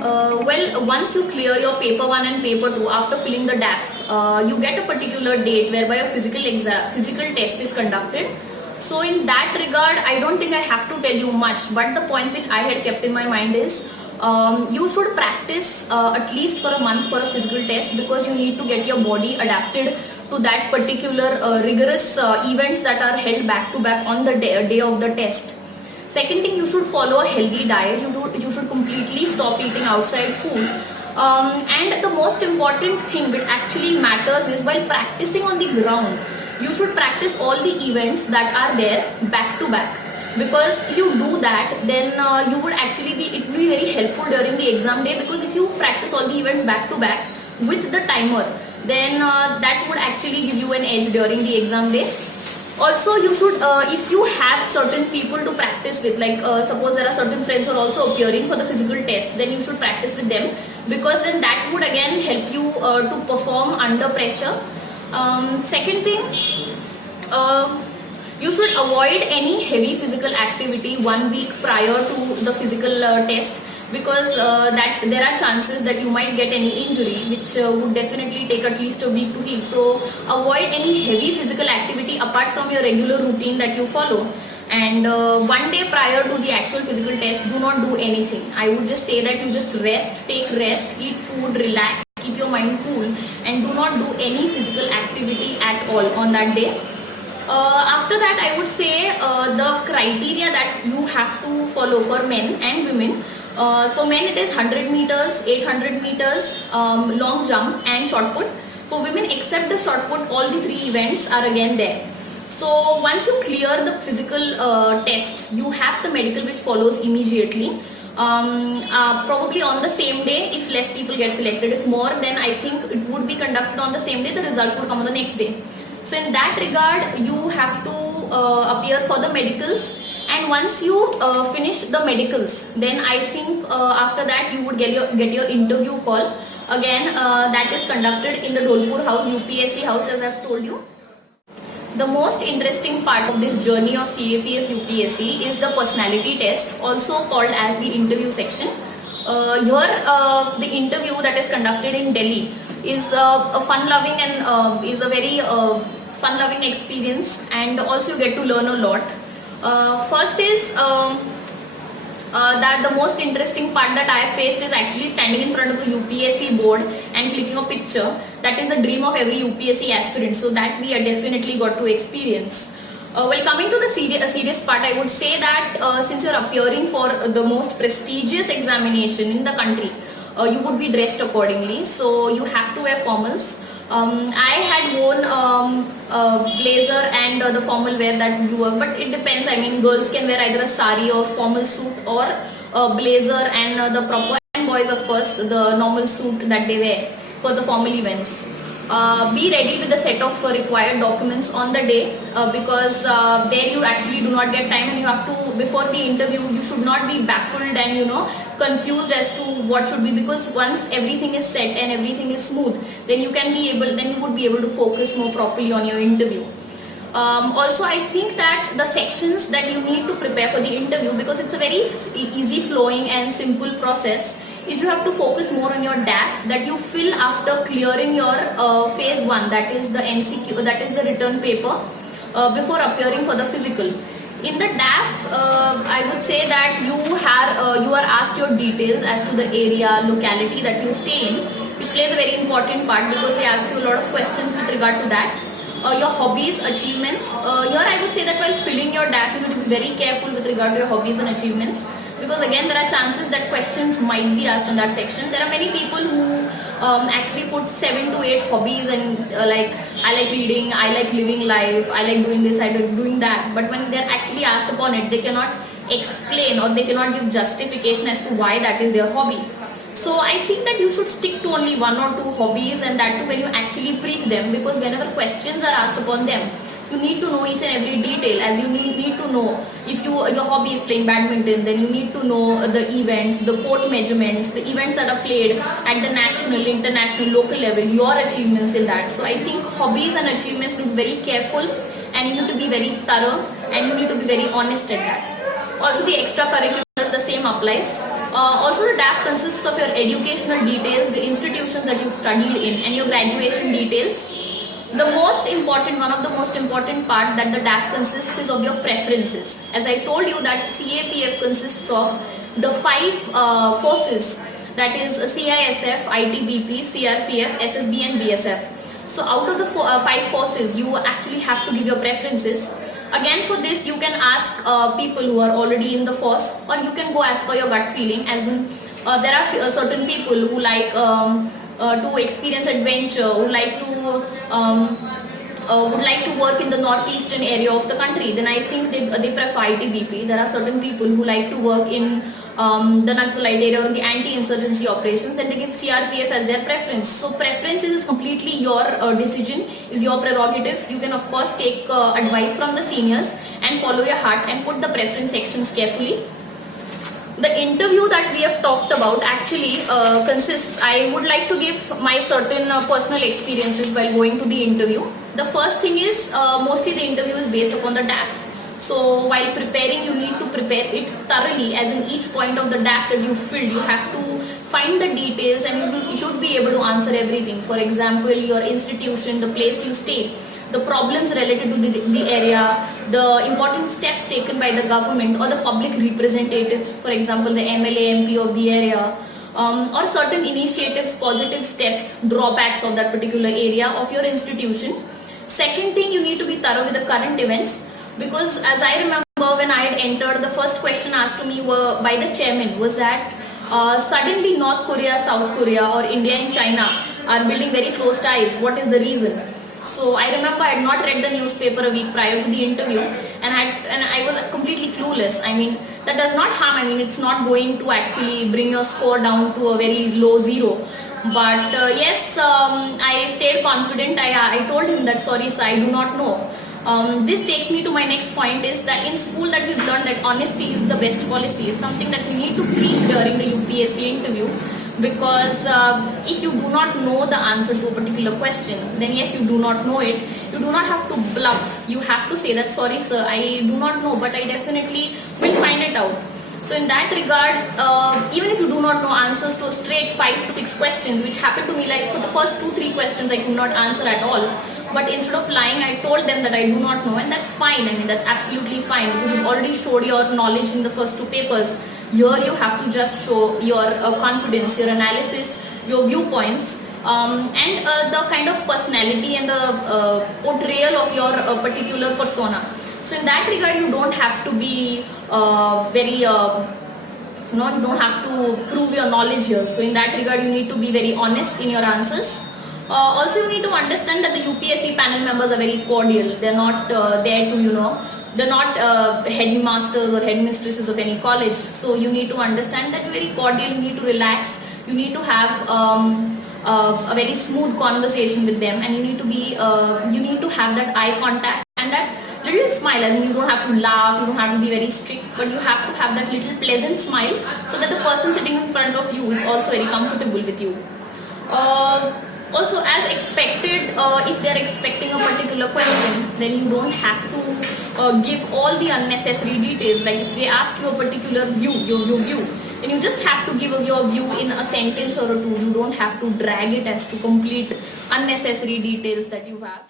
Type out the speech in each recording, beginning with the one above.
Well, once you clear your paper 1 and paper 2 after filling the DAF, you get a particular date whereby a physical test is conducted. So in that regard, I don't think I have to tell you much, but the points which I had kept in my mind is you should practice at least for a month for a physical test, because you need to get your body adapted to that particular rigorous events that are held back to back on the day of the test. Second thing, you should follow a healthy diet. You should completely stop eating outside food. And the most important thing which actually matters is, while practicing on the ground, you should practice all the events that are there back to back. Because if you do that, then it will be very helpful during the exam day, because if you practice all the events back to back with the timer, then that would actually give you an edge during the exam day. Also, you should, if you have certain people to practice with, like suppose there are certain friends who are also appearing for the physical test, then you should practice with them, because then that would again help you to perform under pressure. Second thing, you should avoid any heavy physical activity 1 week prior to the physical test, because that there are chances that you might get any injury, which would definitely take at least a week to heal. So avoid any heavy physical activity apart from your regular routine that you follow. And 1 day prior to the actual physical test, do not do anything. I would just say that you just take rest, eat food, relax, keep your mind cool, and do not do any physical activity at all on that day. After that, I would say the criteria that you have to follow for men and women. For men, it is 100 meters, 800 meters, long jump and shot put. For women, except the shot put, all the 3 events are again there. So once you clear the physical test, you have the medical which follows immediately. Probably on the same day, if less people get selected. If more, then I think it would be conducted on the same day. The results would come on the next day. So in that regard, you have to appear for the medicals. And once you finish the medicals, then I think after that you would get your interview call. Again, that is conducted in the Dolpur house, UPSC house, as I've told you. The most interesting part of this journey of CAPF UPSC is the personality test, also called as the interview section. Here, the interview that is conducted in Delhi is a fun-loving and is a very fun-loving experience, and also you get to learn a lot. First is that the most interesting part that I faced is actually standing in front of the UPSC board and clicking a picture. That is the dream of every UPSC aspirant, so that we definitely got to experience. Well, coming to the serious part, I would say that since you're appearing for the most prestigious examination in the country, you would be dressed accordingly, so you have to wear formals. I had worn blazer and the formal wear that you wear, but it depends. I mean, girls can wear either a sari or formal suit, or a blazer and the proper, and boys of course the normal suit that they wear for the formal events. Be ready with a set of required documents on the day, because there you actually do not get time, and you have to, before the interview, you should not be baffled and confused as to what should be, because once everything is set and everything is smooth, then you would be able to focus more properly on your interview. Also, I think that the sections that you need to prepare for the interview, because it's a very easy flowing and simple process, is you have to focus more on your DAF that you fill after clearing your phase 1, that is the MCQ, that is the written paper, before appearing for the physical. In the DAF, I would say that you are asked your details as to the area, locality that you stay in, which plays a very important part, because they ask you a lot of questions with regard to that. Your hobbies, achievements. Here I would say that while filling your DAF, you need to be very careful with regard to your hobbies and achievements, because again there are chances that questions might be asked in that section. There are many people who actually put 7 to 8 hobbies, and like, I like reading, I like living life, I like doing this, I like doing that, but when they're actually asked upon it, they cannot explain or they cannot give justification as to why that is their hobby. So I think that you should stick to only 1 or 2 hobbies, and that too when you actually preach them, because whenever questions are asked upon them, you need to know each and every detail. As you need to know, if your hobby is playing badminton, then you need to know the events, the court measurements, the events that are played at the national, international, local level, your achievements in that. So I think hobbies and achievements, need to be very careful, and you need to be very thorough, and you need to be very honest at that. Also the extracurriculars, the same applies. Also, the DAF consists of your educational details, the institutions that you've studied in, and your graduation details. The most important, one of the most important part that the DAF consists is of your preferences. As I told you that CAPF consists of the 5 forces, that is CISF, ITBP, CRPF, SSB and BSF. So out of the 5 forces, you actually have to give your preferences. Again, for this you can ask people who are already in the force, or you can go as per your gut feeling, as in there are certain people who like to experience adventure, who like to would like to work in the northeastern area of the country, then I think they prefer ITBP. There are certain people who like to work in the Naxalite area or the anti-insurgency operations, then they give CRPF as their preference. So preference is completely your decision, is your prerogative. You can of course take advice from the seniors and follow your heart and put the preference sections carefully. The interview that we have talked about actually consists, I would like to give my certain personal experiences while going to the interview. The first thing is mostly the interview is based upon the DAF. So while preparing, you need to prepare it thoroughly, as in each point of the DAF that you filled, you have to find the details and you should be able to answer everything. For example, your institution, the place you stay, the problems related to the area, the important steps taken by the government or the public representatives, for example the MLA, MP of the area, or certain initiatives, positive steps, drawbacks of that particular area of your institution. Second thing, you need to be thorough with the current events, because as I remember when I had entered, the first question asked to me by the chairman was that suddenly North Korea, South Korea or India and China are building very close ties. What is the reason? So I remember I had not read the newspaper a week prior to the interview, and I was completely clueless. I mean, that does not harm. I mean, it's not going to actually bring your score down to a very low 0. But yes, I stayed confident. I told him that sorry sir, I do not know. This takes me to my next point, is that in school that we've learned that honesty is the best policy, is something that we need to preach during the UPSC interview. Because if you do not know the answer to a particular question, then yes, you do not know it. You do not have to bluff. You have to say that sorry sir, I do not know, but I definitely will find it out. So in that regard, even if you do not know answers to a straight 5 to 6 questions, which happened to me, like for the first 2-3 questions I could not answer at all, but instead of lying, I told them that I do not know, and that's fine. I mean, that's absolutely fine, because you've already showed your knowledge in the first 2 papers. Here you have to just show your confidence, your analysis, your viewpoints, and the kind of personality and the portrayal of your particular persona. So in that regard, you don't have to be you don't have to prove your knowledge here. So in that regard, you need to be very honest in your answers. Also, you need to understand that the UPSC panel members are very cordial. They're not there to, they're not headmasters or headmistresses of any college. So you need to understand that you're very cordial, you need to relax, you need to have a very smooth conversation with them, and you need to be, you need to have that eye contact and that little smile. As in, you don't have to laugh, you don't have to be very strict, but you have to have that little pleasant smile so that the person sitting in front of you is also very comfortable with you. Also, as expected, if they are expecting a particular question, then you don't have to give all the unnecessary details. Like if they ask you a particular view, your view, then you just have to give your view in a sentence or 2. You don't have to drag it as to complete unnecessary details that you have.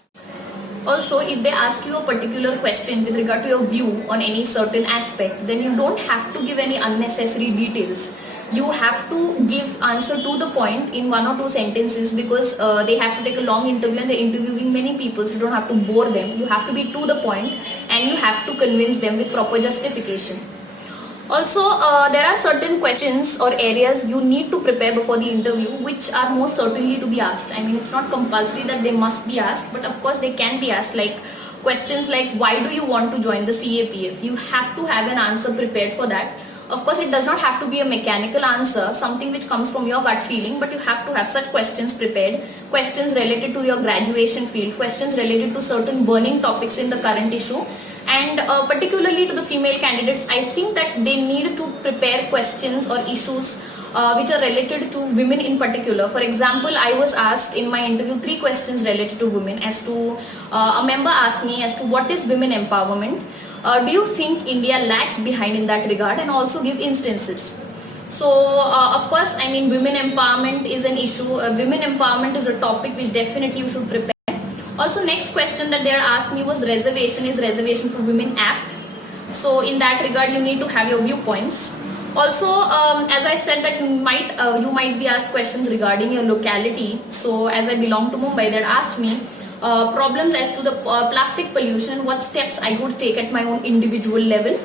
Also, if they ask you a particular question with regard to your view on any certain aspect, then you don't have to give any unnecessary details. You have to give answer to the point in 1 or 2 sentences, because they have to take a long interview and they're interviewing many people, so you don't have to bore them. You have to be to the point and you have to convince them with proper justification. Also, there are certain questions or areas you need to prepare before the interview, which are most certainly to be asked. I mean, it's not compulsory that they must be asked, but of course they can be asked, like questions like, why do you want to join the CAPF? You have to have an answer prepared for that. Of course, it does not have to be a mechanical answer, something which comes from your gut feeling, but you have to have such questions prepared. Questions related to your graduation field, questions related to certain burning topics in the current issue. And particularly to the female candidates, I think that they need to prepare questions or issues which are related to women in particular. For example, I was asked in my interview 3 questions related to women. As to a member asked me as to what is women empowerment. Do you think India lags behind in that regard, and also give instances. So of course, I mean, women empowerment is an issue. Women empowerment is a topic which definitely you should prepare. Also, next question that they asked me was reservation. Is reservation for women apt? So in that regard, you need to have your viewpoints. Also, as I said that you might be asked questions regarding your locality. So as I belong to Mumbai, they asked me problems as to the plastic pollution, what steps I would take at my own individual level.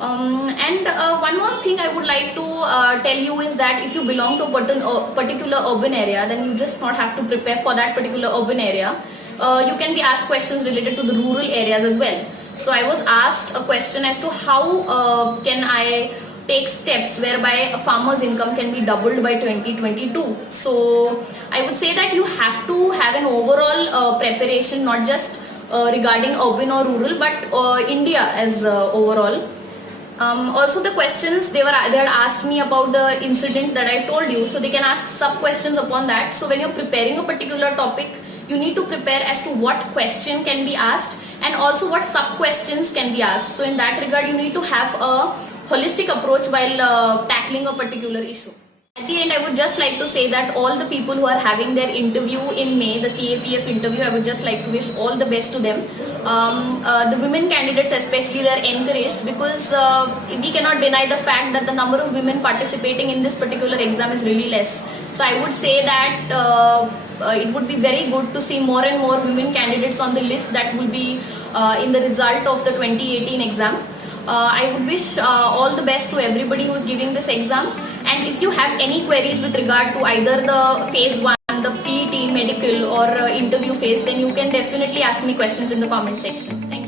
And one more thing I would like to tell you is that if you belong to a particular urban area, then you just not have to prepare for that particular urban area. You can be asked questions related to the rural areas as well. So I was asked a question as to how can I take steps whereby a farmer's income can be doubled by 2022. So I would say that you have to have an overall preparation, not just regarding urban or rural, but India as overall. Also the questions they had asked me about the incident that I told you, so they can ask sub questions upon that. So when you're preparing a particular topic, you need to prepare as to what question can be asked and also what sub questions can be asked. So in that regard, you need to have a holistic approach while tackling a particular issue. At the end, I would just like to say that all the people who are having their interview in May, the CAPF interview, I would just like to wish all the best to them. The women candidates especially, they are encouraged because we cannot deny the fact that the number of women participating in this particular exam is really less. So I would say that it would be very good to see more and more women candidates on the list that will be in the result of the 2018 exam. I would wish all the best to everybody who is giving this exam. And if you have any queries with regard to either the phase 1, the PET, medical or interview phase, then you can definitely ask me questions in the comment section. Thank you.